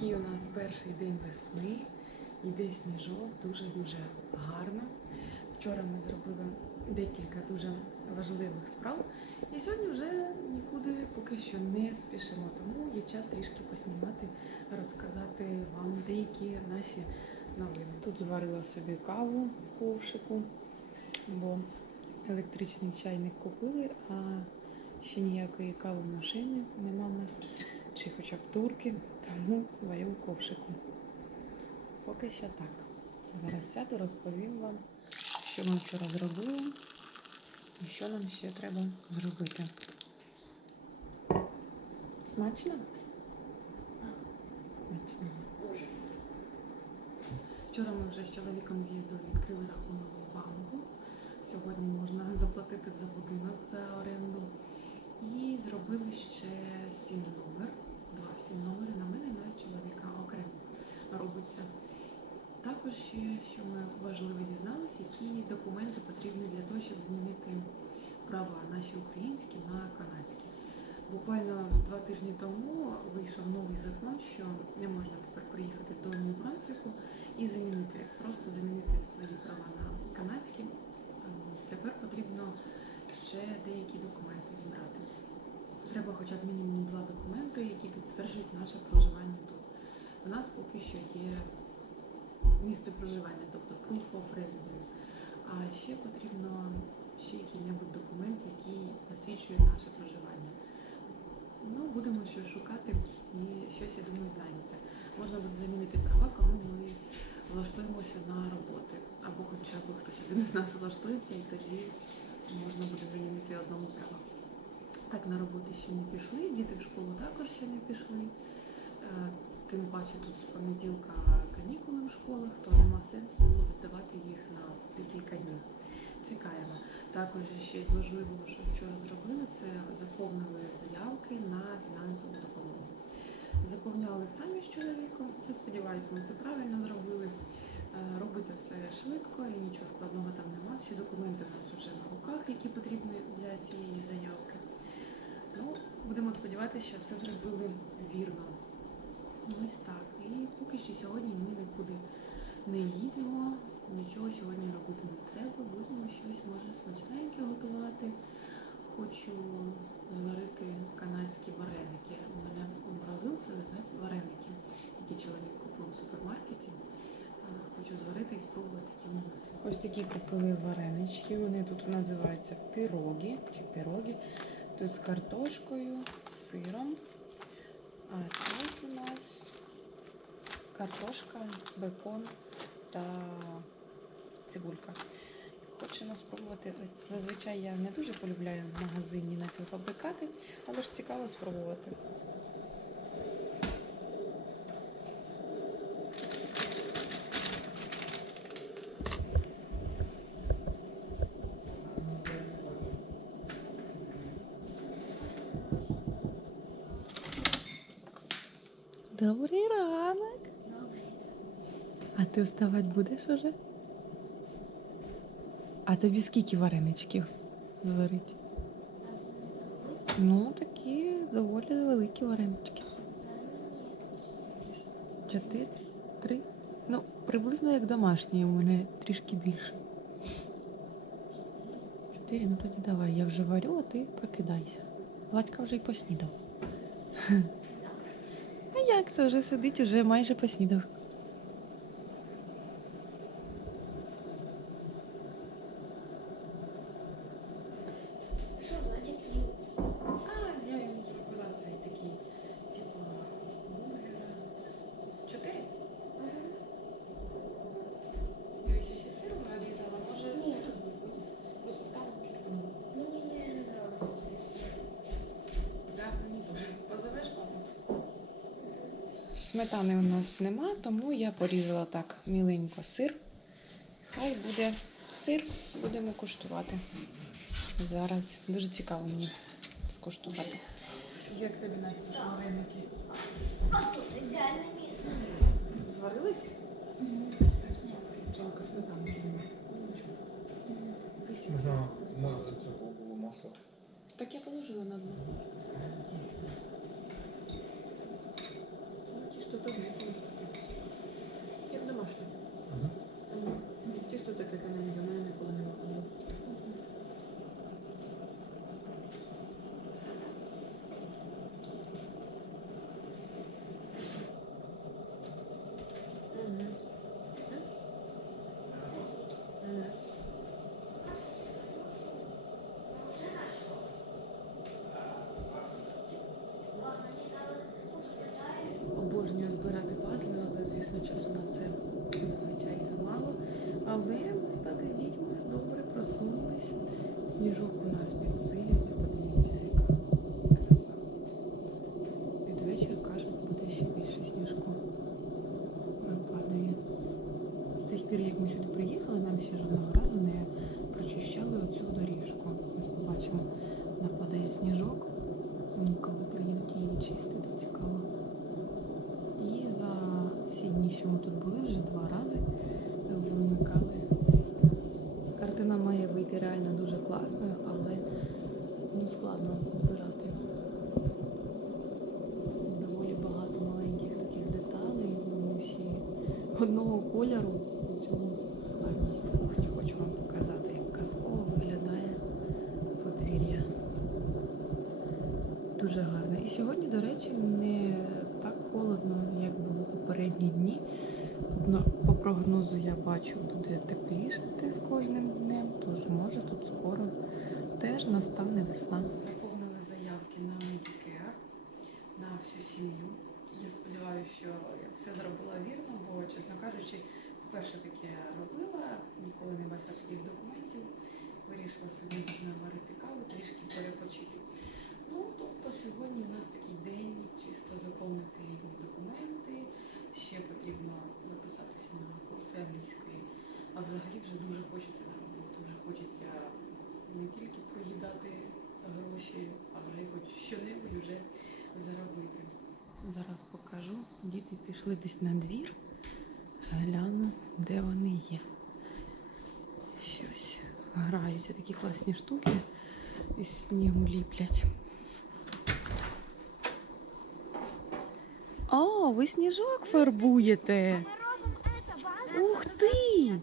Такий у нас перший день весни. Йде сніжок, дуже-дуже гарно. Вчора ми зробили декілька дуже важливих справ. І сьогодні вже нікуди поки що не спішимо. Тому є час трішки поснімати, розказати вам деякі наші новини. Тут зварила собі каву в ковшику, бо електричний чайник купили, а ще ніякої кавомашини нема в нас, чи хоча б турки, тому варю у ковшику. Поки що так. Зараз сяду, розповім вам, що ми вчора зробили і що нам ще треба зробити. Смачно? Смачно. Вчора ми вже з чоловіком з'їздили, відкрили рахунок в банку. Сьогодні можна заплатити за будинок за оренду. І зробили ще сім номер. Два сім номери на мене на чоловіка окремо робиться. Також що ми важливо дізналися, які документи потрібні для того, щоб змінити права наші українські на канадські. Буквально два тижні тому вийшов новий закон, що не можна тепер приїхати до Нью-Брансвіку і замінити, просто замінити свої права на канадські. Ем, Тепер потрібно ще деякі документи зібрати. Треба хоча б мінімум два документи, підтверджують наше проживання тут. У нас поки що є місце проживання, тобто proof of residence. А ще потрібно ще який-небудь документ, який засвідчує наше проживання. Ну, будемо щось шукати і щось, я думаю, знайдеться. Можна буде замінити права, коли ми влаштуємося на роботи. Або хоча б хтось один з нас влаштується, і тоді можна буде замінити одному права. Так, на роботи ще не пішли, діти в школу також ще не пішли. Е, Тим паче тут з понеділка канікули в школах, то нема сенсу було віддавати їх на декілька днів. Чекаємо. Також ще з важливого, що вчора зробили, це заповнили заявки на фінансову допомогу. Заповняли самі з чоловіком. Я сподіваюся, ми це правильно зробили. Е, Робиться все швидко і нічого складного там нема. Всі документи у нас вже на руках, які потрібні для цієї заявки. Ну, будемо сподіватися, що все зробили вірно. Ось так. І поки що сьогодні ми нікуди не їдемо, нічого сьогодні робити не треба. Будемо щось може смачненьке готувати. Хочу зварити канадські вареники. У мене у це лежать вареники, які чоловік купив у супермаркеті. Хочу зварити і спробувати, які вони. Ось такі купили варенички. Вони тут називаються піроги чи піроги. Тут з картошкою, з сиром. А тут у нас картошка, бекон та цибулька. Хочемо спробувати. Зазвичай я не дуже полюбляю в магазинні напівфабрикати, але ж цікаво спробувати. Добрий ранок. А ти вставати будеш уже? А тобі скільки вареничків зварить? Ну, такі доволі великі варенички. Чотири? Три? Ну, приблизно як домашні, у мене трішки більше. Чотири, ну тоді давай. Я вже варю, а ти прокидайся. Владька вже й поснідав. Це вже сидить, уже майже поснідав. Що Владик їв? А, я йому зробила цей такий, типу, бургер. Чотири? Дивись, я ще сир нарізала, може Ні. сир бо сметану чутку. Мені не подобається цей стіл. Да, мені теж. Позовеш папу? Сметани у нас нема, тому я порізала так міленько сир. Хай буде сир, будемо куштувати. Зараз дуже цікаво мені скуштувати. Як тобі Настя, вареники? А тут ідеальне місце. Пір, як ми сюди приїхали, нам ще жодного разу не прочищали оцю доріжку. Ось побачимо, нападає сніжок. Коли приїдуть її чистити, цікаво. І за всі дні, що ми тут були, вже два рази вимикали світло. Картина має вийти реально дуже класною, але ну, складно збирати. Доволі багато маленьких таких деталей. Вони всі одного кольору. У цьому складність кухні хочу вам показати, як казково виглядає подвір'я. Дуже гарно. І сьогодні, до речі, не так холодно, як було попередні дні. По прогнозу я бачу, буде теплішати з кожним днем, тож може тут скоро теж настане весна. Заповнили заявки на Medicare на всю сім'ю. Я сподіваюся, що я все зробила вірно, бо, чесно кажучи, вперше таке робила, ніколи не бачила своїх документів. Вирішила собі наварити каву, трішки перепочити. Ну, тобто сьогодні у нас такий день, чисто заповнити різні документи. Ще потрібно записатися на курси англійської. А взагалі вже дуже хочеться на роботу. Вже хочеться не тільки проїдати гроші, а вже хоч що-небудь вже заробити. Зараз покажу. Діти пішли десь на двір. Гляну, де вони є. Щось граються такі класні штуки із снігу ліплять. О, ви сніжок фарбуєте. Ух ти!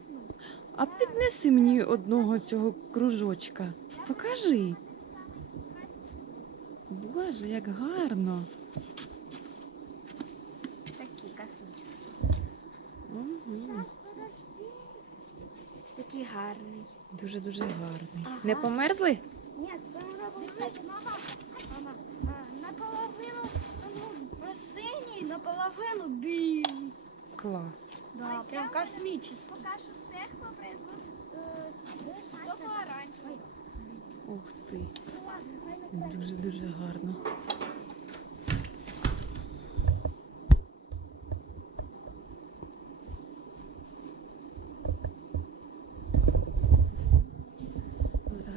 А піднеси мені одного цього кружочка. Покажи. Боже, як гарно. Такий космічний. Мгм. Такий гарний. Дуже-дуже гарний. Ага. Не померзли? Ні, це ми робимо. Мама, мама, наполовину ну, синій, наполовину білий. Клас. Да, прям космічний. Поки що це хто производить тільки оранжевий. Ух ти. Дуже-дуже гарно.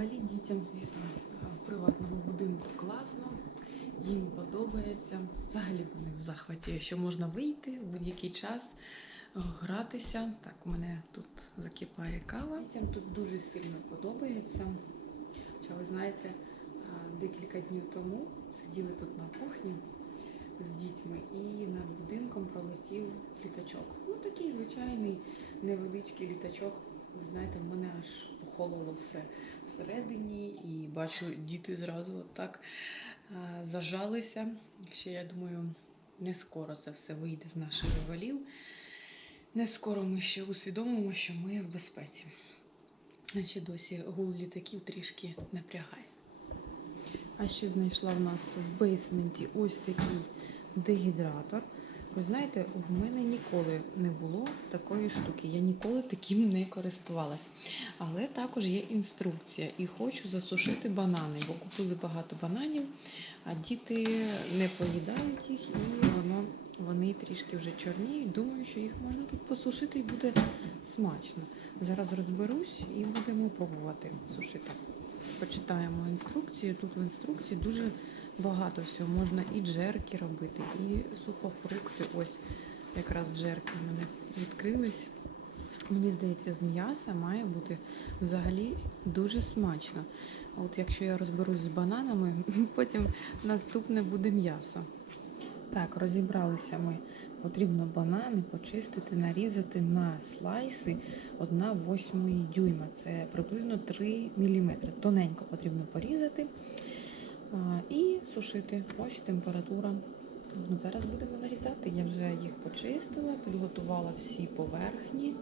Взагалі дітям, звісно, в приватному будинку класно, їм подобається. Взагалі вони в захваті, що можна вийти в будь-який час, е, гратися. Так, у мене тут закипає кава. Дітям тут дуже сильно подобається. Хоча ви знаєте, декілька днів тому сиділи тут на кухні з дітьми і над будинком пролетів літачок. Ну такий звичайний невеличкий літачок. Ви знаєте, мене аж похололо все всередині, і бачу, діти зразу так зажалися. Ще я думаю, не скоро це все вийде з наших валів. Не скоро ми ще усвідомимо, що ми в безпеці. Ще досі гул літаків трішки напрягає. А ще знайшла в нас в бейсменті ось такий дегідратор. Ви знаєте, в мене ніколи не було такої штуки. Я ніколи таким не користувалась. Але також є інструкція. І хочу засушити банани, бо купили багато бананів, а діти не поїдають їх, і воно, вони трішки вже чорніють. Думаю, що їх можна тут посушити і буде смачно. Зараз розберусь і будемо пробувати сушити. Почитаємо інструкцію. Тут в інструкції дуже багато всього. Можна і джерки робити, і сухофрукти. Ось якраз джерки в мене відкрились. Мені здається, з м'яса має бути взагалі дуже смачно. От якщо я розберусь з бананами, потім наступне буде м'ясо. Так, розібралися ми. Потрібно банани почистити, нарізати на слайси 1,8 дюйма. Це приблизно 3 мм. Тоненько потрібно порізати і сушити. Ось температура. Зараз будемо нарізати. Я вже їх почистила, підготувала всі поверхні.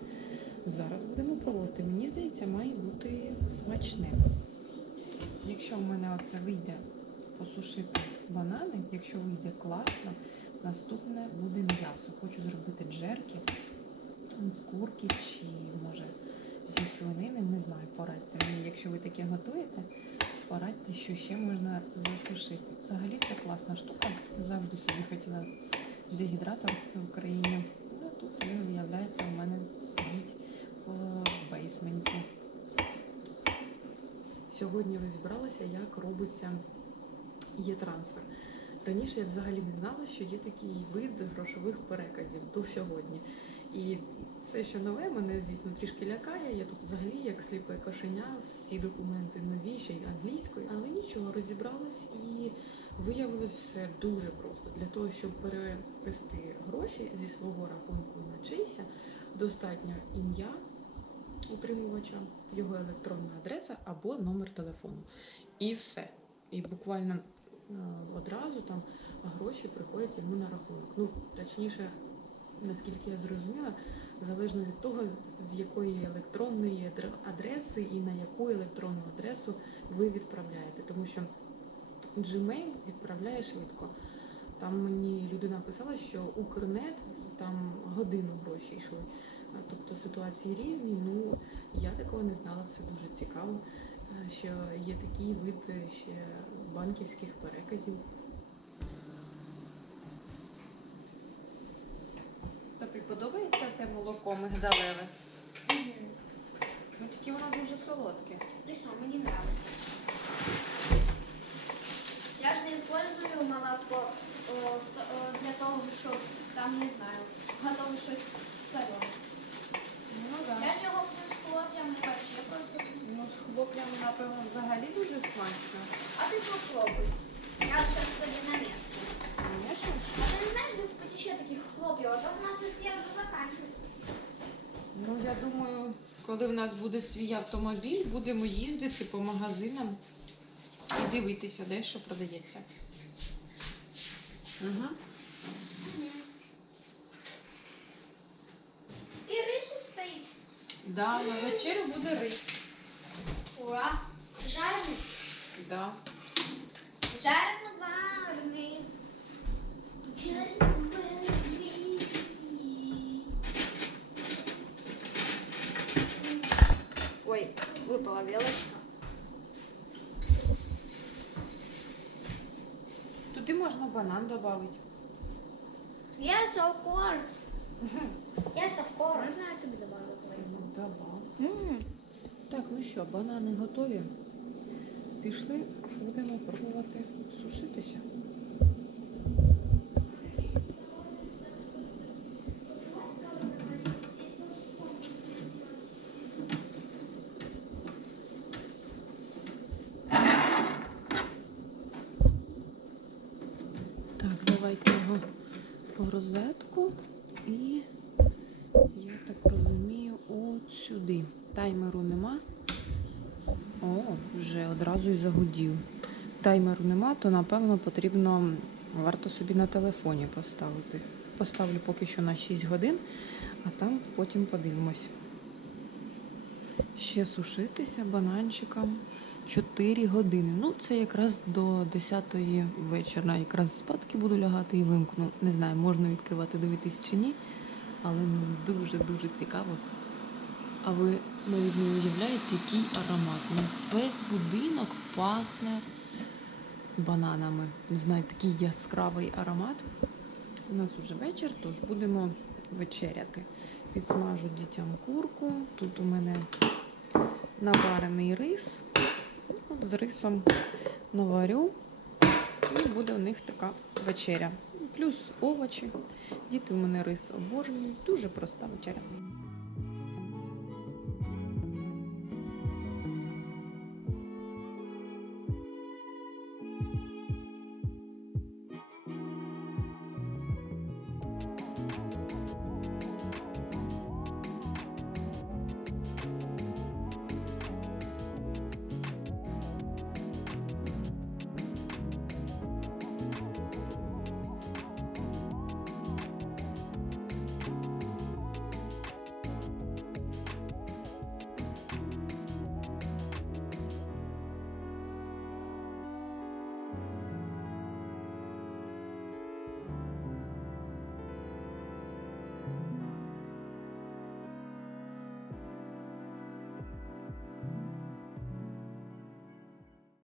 Зараз будемо пробувати. Мені здається, має бути смачне. Якщо в мене оце вийде посушити банани, якщо вийде класно, наступне буде м'ясо. Хочу зробити джерки з курки чи може зі свинини, не знаю, порадьте мені, якщо ви таке готуєте, порадьте, що ще можна засушити. Взагалі це класна штука. Завжди собі хотіла дегідратор в Україні. Ну, тут він, виявляється, у мене стоїть в бейсменті. Сьогодні розібралася, як робиться є-трансфер. Раніше я взагалі не знала, що є такий вид грошових переказів до сьогодні. І все, що нове, мене, звісно, трішки лякає. Я тут взагалі як сліпе кошеня, всі документи нові, ще й англійською, але нічого, розібралась і виявилось все дуже просто. Для того, щоб перевести гроші зі свого рахунку на чийся, достатньо ім'я утримувача, його електронна адреса або номер телефону. І все. І буквально е, одразу там гроші приходять йому на рахунок. Ну, точніше, наскільки я зрозуміла, залежно від того, з якої електронної адреси і на яку електронну адресу ви відправляєте. Тому що Gmail відправляє швидко. Там мені людина писала, що Укрнет там годину гроші йшли. Тобто ситуації різні. Ну я такого не знала, все дуже цікаво, що є такий вид е, ще банківських переказів. Тобі подобається те мигдалеве? Ну тільки воно дуже солодке. И что, мне нравится. Я же не использую молоко о, о, для того, щоб там, не знаю, готовить щось солене. Ну Я ж його плюс хлоп'ями вообще просто. Ну з хлоп'ями, напевно, взагалі дуже смачно. А ти попробуй. Я зараз собі намешу. Конечно. А ти не знаєш, де купити ще таких хлоп'ів? А то у нас ці вже закінчуються. Ну, я думаю, коли в нас буде свій автомобіль, будемо їздити по магазинам і дивитися, де що продається. Угу. І рис тут стоїть. Да, на вечерю буде рис. Ура! Жарений. Да. Жарено-варений. Жарено-варений. Выпала вилочка. Туди можна банан додати. Yes, of course. Yes, of course. Можна я собі добавлю Ну, давай. Так, ну що, банани готові. Пішли, будемо пробувати сушитися. Так, давайте його в розетку і я так розумію, от сюди. Таймеру нема. О, вже одразу і загудів. Таймеру нема, то напевно потрібно варто собі на телефоні поставити. Поставлю поки що на 6 годин, а там потім подивимось. Ще сушитися бананчикам 4 години. Ну, це якраз до 10-ї вечора. Якраз спадки буду лягати і вимкну. Не знаю, можна відкривати, дивитись чи ні, але ну, дуже-дуже цікаво. А ви навіть не уявляєте, який аромат. Ну, весь будинок пахне бананами. Не знаю, такий яскравий аромат. У нас уже вечір, тож будемо вечеряти. Підсмажу дітям курку. Тут у мене наварений рис. З рисом наварю. І буде у них така вечеря. Плюс овочі. Діти у мене рис обожнюють. Дуже проста вечеря.